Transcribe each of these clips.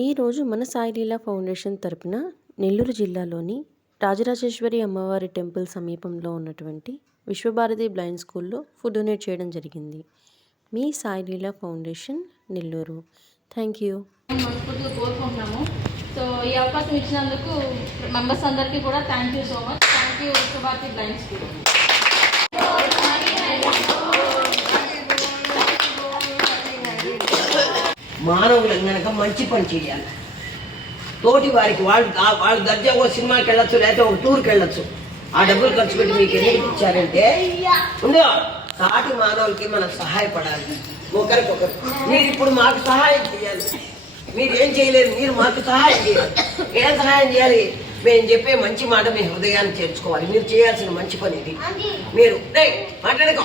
ఈరోజు మన సాయి లీలా ఫౌండేషన్ తరపున నెల్లూరు జిల్లాలోని రాజరాజేశ్వరి అమ్మవారి టెంపుల్ సమీపంలో ఉన్నటువంటి విశ్వభారతి బ్లైండ్ స్కూల్లో ఫుడ్ డొనేట్ చేయడం జరిగింది. మీ Sai Leela foundation Nellore. Thank you. మనస్ఫూర్తిగా కోరుకుంటున్నాము. సో ఈ అవకాశం ఇచ్చినందుకు మెంబర్స్ అందరికీ కూడా thank you so much. Thank you Vishwabharati blind school. మానవులు కనుక మంచి పని చేయాలి. తోటి వారికి వాళ్ళు దర్జా ఒక సినిమాకి వెళ్ళొచ్చు, లేకపోతే ఒక టూర్కి వెళ్ళొచ్చు. ఆ డబ్బులు ఖర్చు పెట్టి మీకు ఎందుకు ఇచ్చారంటే ఉందో సాటి మానవులకి మనం సహాయపడాలి. ఒకరికొకరు మీరు ఇప్పుడు మాకు సహాయం చేయాలి. మీరు ఏం చేయలేరు, మీరు మాకు సహాయం చేయాలి. ఏం సహాయం చేయాలి? మేము చెప్పే మంచి మాట మీ హృదయాన్ని చేర్చుకోవాలి. మీరు చేయాల్సిన మంచి పని ఇది. మీరు మాట్లాడుకో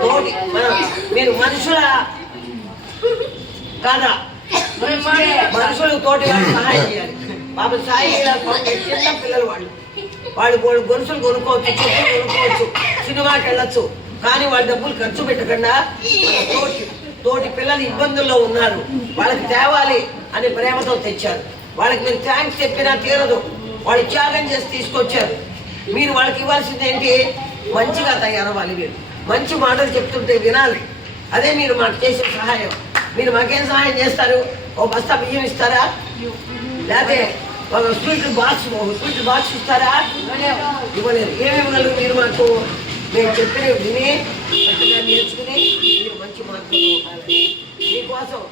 తోటి మీరు మనుషుల కాదా? మనుషులు తోటి వాళ్ళు సహాయం చేయాలి. పాప సాయి చిన్న పిల్లలు వాళ్ళు గొలుసులు కొనుక్కోవచ్చు, చెప్పులు కొనుక్కోవచ్చు, సినిమాకి వెళ్ళొచ్చు. కానీ వాళ్ళ డబ్బులు ఖర్చు పెట్టకుండా తోటి పిల్లలు ఇబ్బందుల్లో ఉన్నారు, వాళ్ళకి తేవాలి అని ప్రేమతో తెచ్చారు. వాళ్ళకి మీరు థ్యాంక్స్ చెప్పినా తీరదు. వాళ్ళు త్యాగం చేసి తీసుకొచ్చారు. మీరు వాళ్ళకి ఇవ్వాల్సింది ఏంటి? మంచిగా తయారవ్వాలి. మీరు మంచి మాటలు చెప్తుంటే వినాలి. అదే మీరు మాకు చేసే సహాయం. మీరు మాకేం సహాయం చేస్తారు? ఓ బస్తా బియ్యం ఇస్తారా? లేకపోతే ఒక స్వీట్ బాక్స్ ఇస్తారా? ఇవ్వలేరు. ఏమి ఇవ్వగలరు మీరు మాకు? మేము చెప్పినవి విని నేర్చుకుని మీరు మంచి మార్కులు మీకోసం